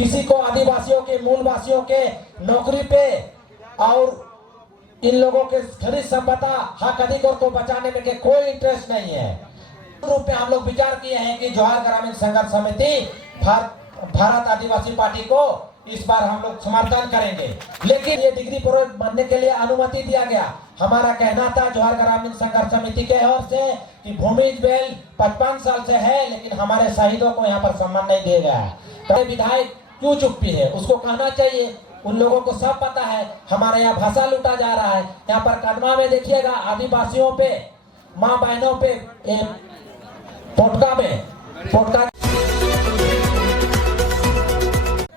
किसी को आदिवासियों के मूलवासियों के नौकरी पे और इन लोगों के खरीद संपदा हक अधिकार को बचाने में के कोई इंटरेस्ट नहीं है। रूप में हम लोग विचार किए हैं कि जोहार ग्रामीण संघर्ष समिति भारत आदिवासी पार्टी को इस बार हम लोग समर्थन करेंगे, लेकिन ये डिग्री प्रोजेक्ट बनने के लिए अनुमति दिया गया। हमारा कहना था जोहार ग्रामीण संघर्ष समिति के ओर से कि भूमिज बेल 55 साल से है, लेकिन हमारे शहीदों को यहाँ पर सम्मान नहीं दिया गया है। तो विधायक क्यों चुप्पी है, उसको कहना चाहिए। उन लोगों को सब पता है हमारे यहाँ भाषा लूटा जा रहा है। यहाँ पर कदमा में देखिएगा आदिवासियों पे, माँ बहनों पे, पोटका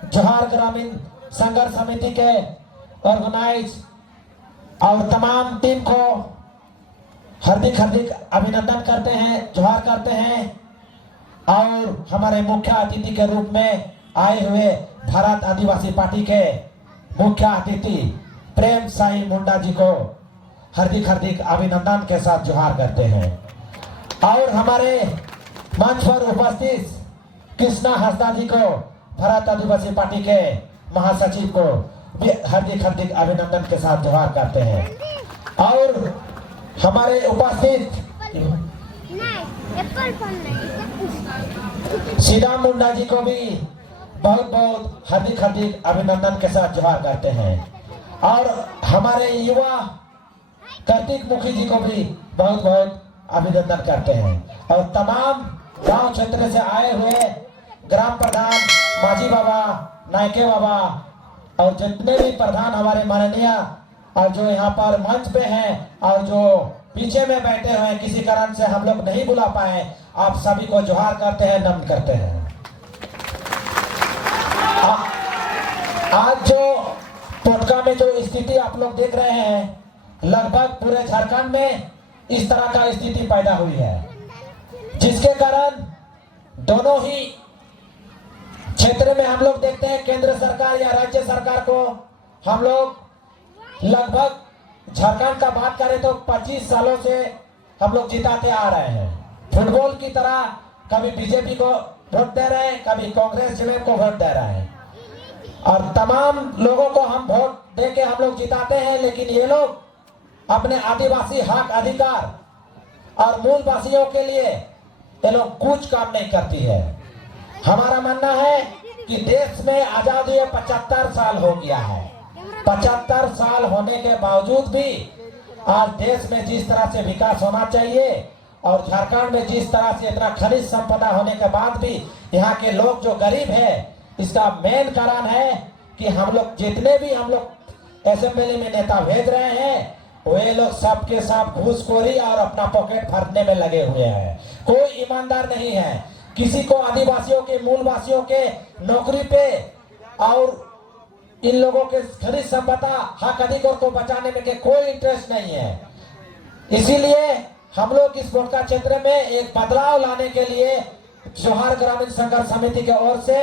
जोहार ग्रामीण संघर्ष समिति के ऑर्गेनाइज और तमाम टीम को हार्दिक अभिनंदन करते हैं, जोहार करते हैं। और हमारे मुख्य अतिथि के रूप में आए हुए भारत आदिवासी पार्टी के मुख्य अतिथि प्रेम साई मुंडा जी को हार्दिक अभिनंदन के साथ जोहार करते हैं। और हमारे मंच पर उपस्थित कृष्णा हंसदा जी को भारत आदिवासी पार्टी के महासचिव को भी हार्दिक अभिनंदन के साथ जोहार करते हैं। और हमारे उपस्थित सीधा मुंडा जी को भी बहुत हार्दिक अभिनंदन के साथ जोहार करते हैं। और हमारे युवा कार्तिक मुखी जी को भी बहुत अभिनंदन करते हैं। और तमाम गांव क्षेत्र से आए हुए ग्राम प्रधान, माझी बाबा, नायके बाबा और जितने भी प्रधान हमारे माननीय और जो यहाँ पर मंच पे हैं और जो पीछे में बैठे हुए हैं, किसी कारण से हम लोग नहीं बुला पाए, आप सभी को जोहार करते हैं, नमन करते हैं। आज जो पोटका में जो स्थिति आप लोग देख रहे हैं, लगभग पूरे झारखंड में इस तरह का स्थिति पैदा हुई है, जिसके कारण दोनों ही क्षेत्र में हम लोग देखते हैं केंद्र सरकार या राज्य सरकार को हम लोग लगभग झारखंड का बात करें तो 25 सालों से हम लोग जिताते आ रहे हैं। फुटबॉल की तरह कभी बीजेपी को वोट दे रहे हैं, कभी कांग्रेस को वोट दे रहे हैं और तमाम लोगों को हम वोट दे के हम लोग जिताते हैं, लेकिन ये लोग अपने आदिवासी हक अधिकार और मूलवासियों के लिए ये लोग कुछ काम नहीं करती है। हमारा मानना है कि देश में आजादी हुए 75 साल हो गया है। 75 साल होने के बावजूद भी आज देश में जिस तरह से विकास होना चाहिए और झारखंड में जिस तरह से इतना खनिज संपदा होने के बाद भी यहाँ के लोग जो गरीब है, इसका मेन कारण है कि हम लोग जितने भी हम लोग असेंबली में नेता भेज रहे हैं, वे लोग सबके सब घूसखोरी और अपना पॉकेट भरने में लगे हुए हैं। कोई ईमानदार नहीं है। किसी को आदिवासियों के मूलवासियों के नौकरी पे और इन लोगों के खरीद संपदा हक अधिकार को बचाने में के कोई इंटरेस्ट नहीं है। इसीलिए हम लोग इस पोटका क्षेत्र में एक बदलाव लाने के लिए जोहार ग्रामीण संघर्ष समिति के ओर से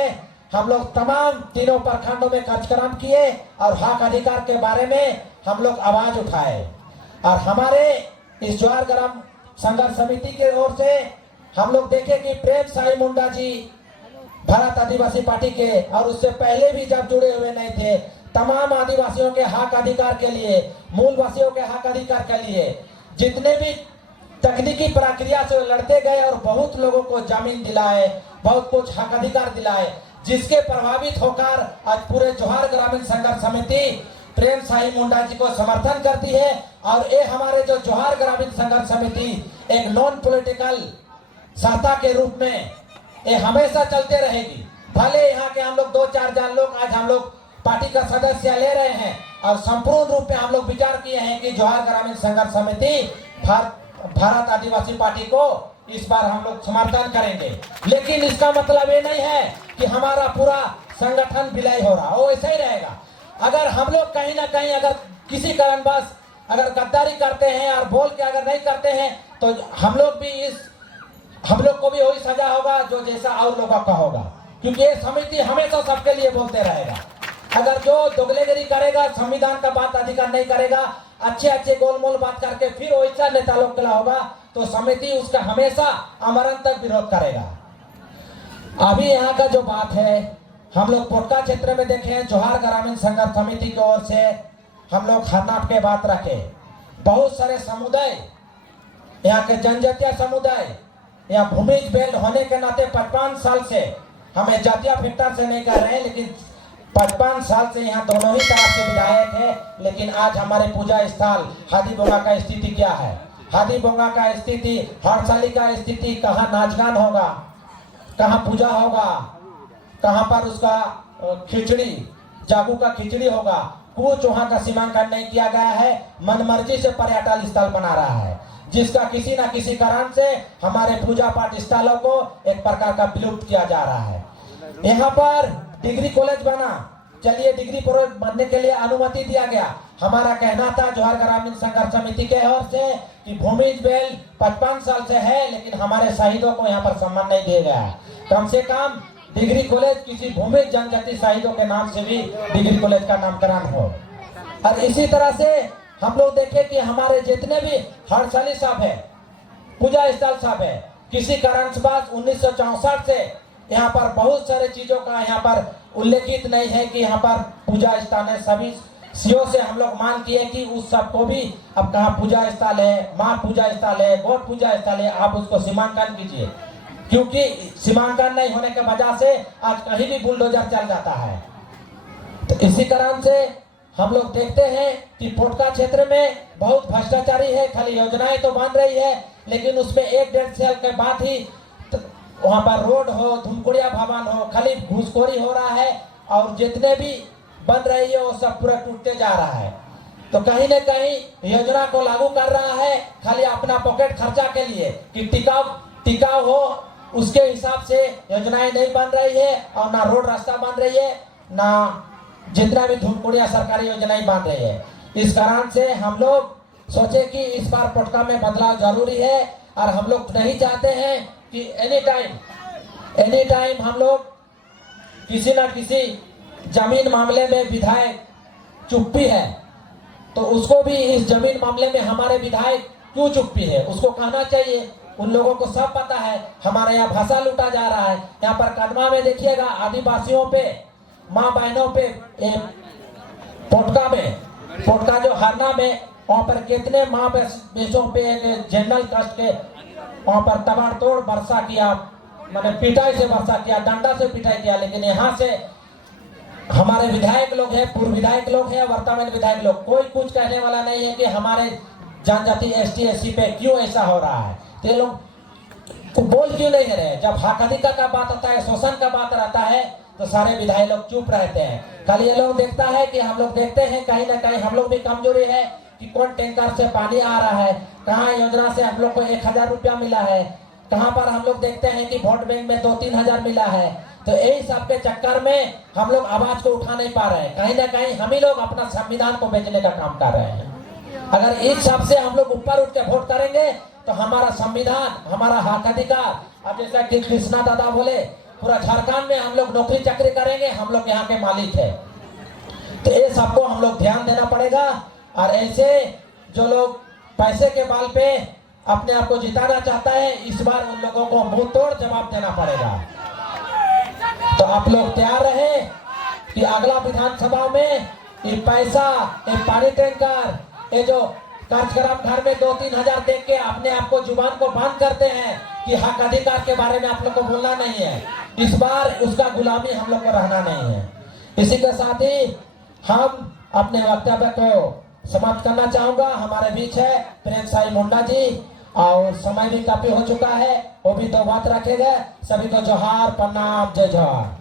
हम लोग तमाम तीनों प्रखंडों में कार्यक्रम किए और हक अधिकार के बारे में हम लोग आवाज उठाए। और हमारे इस जोहार ग्राम संघर्ष समिति के ओर से हम लोग देखे कि प्रेम साई मुंडा जी भारत आदिवासी पार्टी के और उससे पहले भी जब जुड़े हुए नहीं थे, तमाम आदिवासियों के हक अधिकार के लिए, मूलवासियों के हक अधिकार के लिए जितने भी तकनीकी प्रक्रिया से लड़ते गए और बहुत लोगों को जमीन दिलाए, बहुत कुछ हक अधिकार दिलाए, जिसके प्रभावित होकर आज पूरे जोहार ग्रामीण संघर्ष समिति प्रेम साई मुंडा जी को समर्थन करती है। और ये हमारे जो जोहार ग्रामीण संघर्ष समिति एक नॉन पॉलिटिकल संस्था के रूप में ये हमेशा चलते रहेगी। भले यहाँ के हम लोग 2-4 लोग आज हम लोग पार्टी का सदस्य ले रहे हैं और संपूर्ण रूप में हम लोग विचार किए हैं कि जोहार ग्रामीण संघर्ष समिति भारत आदिवासी पार्टी को इस बार हम लोग समर्थन करेंगे। लेकिन इसका मतलब ये नहीं है कि हमारा पूरा संगठन विलय हो रहा, वो ऐसा ही रहेगा। अगर हम लोग कहीं ना कहीं अगर किसी कारणवश अगर गद्दारी करते हैं और बोल के अगर नहीं करते हैं तो हम लोग को भी वही सजा होगा जो जैसा और लोगों का होगा, क्योंकि ये समिति हमेशा सबके लिए बोलते रहेगा। अगर जो दोगलेगिरी करेगा, संविधान का बात अधिकार नहीं करेगा, अच्छे गोलमोल बात करके फिर वैसा नेता लोग के होगा, तो समिति उसका हमेशा अमरण तक विरोध करेगा। अभी यहाँ का जो बात है हम लोग पोटका क्षेत्र में देखें, जोहार ग्रामीण संघर्ष समिति की ओर से हम लोग हरनाप के बात रखे। बहुत सारे समुदाय, यहाँ के जनजातीय समुदाय, यहाँ भूमिज बेल्ट होने के नाते 55 साल से, हमें जातीय फैक्टर से नहीं कर रहे हैं, लेकिन 55 साल से यहाँ दोनों ही तरह से विधायक है। लेकिन आज हमारे पूजा स्थल हाथीबोंगा का स्थिति क्या है? हाथीबोंगा का स्थिति, हरसाली का स्थिति, कहाँ नाचगान होगा, कहाँ पूजा होगा, कहाँ पर उसका खिचड़ी, जागू का खिचड़ी होगा, कुछ वहाँ का सीमांकन नहीं किया गया है। मनमर्जी से पर्यटन स्थल बना रहा है, जिसका किसी न किसी कारण से हमारे पूजा पाठ स्थलों को एक प्रकार का विलुप्त किया जा रहा है। यहाँ पर डिग्री कॉलेज बना, चलिए डिग्री कॉलेज बनने के लिए अनुमति दिया गया। हमारा कहना था जोहार ग्रामीण संघर्ष समिति के ओर से कि भूमिज बेल्ट 55 साल से है, लेकिन हमारे शहीदों को यहाँ पर सम्मान नहीं दिया गया। कम से कम डिग्री कॉलेज किसी भूमिज जनजाति शहीदों के नाम से भी डिग्री कॉलेज का नामकरण हो। और इसी तरह से हम लोग देखें कि हमारे जितने भी हरसाली साहब है, पूजा स्थल साहब है, किसी कारणवश 1964 से यहाँ पर बहुत सारे चीजों का यहाँ पर उल्लेखित नहीं है कि यहाँ पर पूजा स्थल है। सभी सीओ से हम लोग मांग किए कि उस सबको भी अब कहाँ पूजा स्थल है, माँ पूजा स्थल है, गोट पूजा स्थल है, आप उसको सीमांकन कीजिए, क्योंकि सीमांकन नहीं होने के वजह से आज कहीं भी बुलडोजर चल जाता है। तो इसी कारण से हम लोग देखते हैं कि पोटका क्षेत्र में बहुत भ्रष्टाचारी है। खाली योजनाएं तो बन रही है, लेकिन उसमें 1-1.5 साल के बाद ही वहाँ पर रोड हो, धुमकुड़िया भवन हो, खाली घूसखोरी हो रहा है, और जितने भी बन रही है वो सब पूरा टूटते जा रहा है। तो कहीं न कहीं योजना को लागू कर रहा है खाली अपना पॉकेट खर्चा के लिए कि टिकाऊ हो, उसके हिसाब से योजनाएं नहीं बन रही है, और ना रोड रास्ता बन रही है, ना जितना भी धूमकुड़िया सरकारी योजनाएं बन रही है। इस कारण से हम लोग सोचे कि इस बार पोटका में बदलाव जरूरी है, और हम लोग नहीं चाहते हैं कि एनी टाइम हम लोग किसी न किसी जमीन मामले में विधायक चुप्पी है, तो उसको भी इस जमीन मामले में हमारे विधायक क्यों चुप्पी है उसको कहना चाहिए। उन लोगों को सब पता है हमारे यहाँ भाषा लूटा जा रहा है। यहाँ पर कदमा में देखिएगा, आदिवासियों पे, माँ बहनों पे, पोटका जो हरना में, वहाँ पर कितने माँ बेसों पे जनरल कास्ट के वहाँ पर तबाड़तोड़ वर्षा किया, मैंने पिटाई से वर्षा किया, डंडा से पिटाई किया। लेकिन यहाँ से हमारे विधायक लोग हैं, पूर्व विधायक लोग हैं, वर्तमान विधायक लोग, कोई कुछ कहने वाला नहीं है कि हमारे जनजाति ST SC पे क्यों ऐसा हो रहा है। तो ये लोग तो बोल क्यों नहीं रहे? जब हक अधिकार का बात आता है, शोषण का बात रहता है, तो सारे विधायक लोग चुप रहते हैं। खाली ये लोग देखता है कि हम लोग देखते हैं कहीं ना कहीं हम लोग भी कमजोरी है कि कौन टैंकर से पानी आ रहा है, कहाँ योजना से हम लोग को 1000 रुपया मिला है, कहाँ पर हम लोग देखते हैं कि वोट बैंक में 2-3 हजार मिला है। तो यही सब के चक्कर में हम लोग आवाज को उठा नहीं पा रहे हैं। कहीं ना कहीं हम ही लोग अपना संविधान को बेचने का काम कर रहे हैं। अगर इस सब से हम लोग ऊपर उठ के वोट करेंगे तो हमारा संविधान, हमारा हक अधिकार, अब जैसा कि कृष्णा दादा बोले, पूरा झारखंड में हम लोग नौकरी चाकरी करेंगे, हम लोग यहाँ के मालिक है। तो ये सबको हम लोग ध्यान देना पड़ेगा। और ऐसे जो लोग पैसे के बल पे अपने आप को जिताना चाहता है, इस बार उन लोगों को मुंह तोड़ जवाब देना पड़ेगा। तो आप लोग तैयार रहे कि अगला विधानसभा में ये पैसा, ये पानी टैंकर, ये जो कार्यक्रम घर में 2-3 हजार देख के अपने आप को जुबान को बंद करते हैं कि हक अधिकार के बारे में आप लोग को बोलना नहीं है, इस बार उसका गुलामी हम लोग को रहना नहीं है। इसी के साथ ही हम अपने वक्तव्य को समाप्त करना चाहूंगा। हमारे बीच है प्रेम साई मुंडा जी, और समय भी काफी हो चुका है, वो भी 2 बात रखे गए। सभी को जोहार, प्रणाम, जय जोहार।